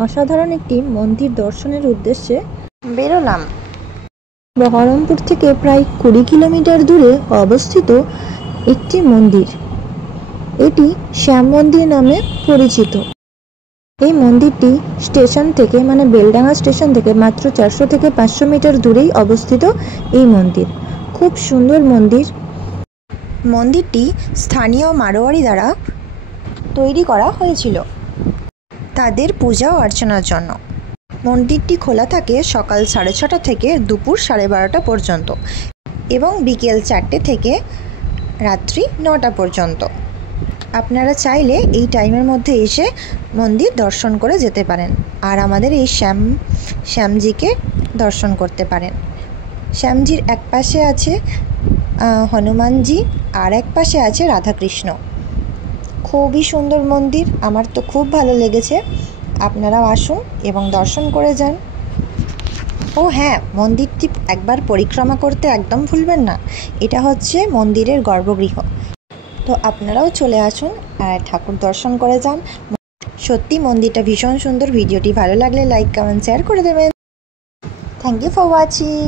অসাধারণ একটি মন্দির দর্শনের উদ্দেশ্যে বেরোলাম। বহরমপুর থেকে প্রায় 20 কিলোমিটার দূরে অবস্থিত একটি মন্দির, এটি শ্যাম মন্দির নামে পরিচিত। এই মন্দিরটি স্টেশন থেকে মানে বেলডাঙ্গা স্টেশন থেকে মাত্র 400 থেকে 500 মিটার দূরেই অবস্থিত এই মন্দির। খুব সুন্দর মন্দির। মন্দিরটি স্থানীয় মারোয়ারি দ্বারা তৈরি করা হয়েছিল তাদের পূজা ও অর্চনার জন্য। মন্দিরটি খোলা থাকে সকাল 6:30 থেকে দুপুর 12:30 পর্যন্ত এবং বিকেল 4টে থেকে রাত্রি 9টা পর্যন্ত। আপনারা চাইলে এই টাইমের মধ্যে এসে মন্দির দর্শন করে যেতে পারেন আর আমাদের এই শ্যামজিকে দর্শন করতে পারেন। শ্যামজির এক পাশে আছে হনুমানজি আর এক পাশে আছে রাধাকৃষ্ণ। খুবই সুন্দর মন্দির, আমার তো খুব ভালো লেগেছে। আপনারাও আসুন এবং দর্শন করে যান। ও হ্যাঁ, মন্দিরটি একবার পরিক্রমা করতে একদম ভুলবেন না। এটা হচ্ছে মন্দিরের গর্ভগৃহ। তো আপনারাও চলে আসুন আর ঠাকুর দর্শন করে যান। সত্যি মন্দিরটা ভীষণ সুন্দর। ভিডিওটি ভালো লাগলে লাইক, কমেন্ট, শেয়ার করে দেবেন। Thank you for watching.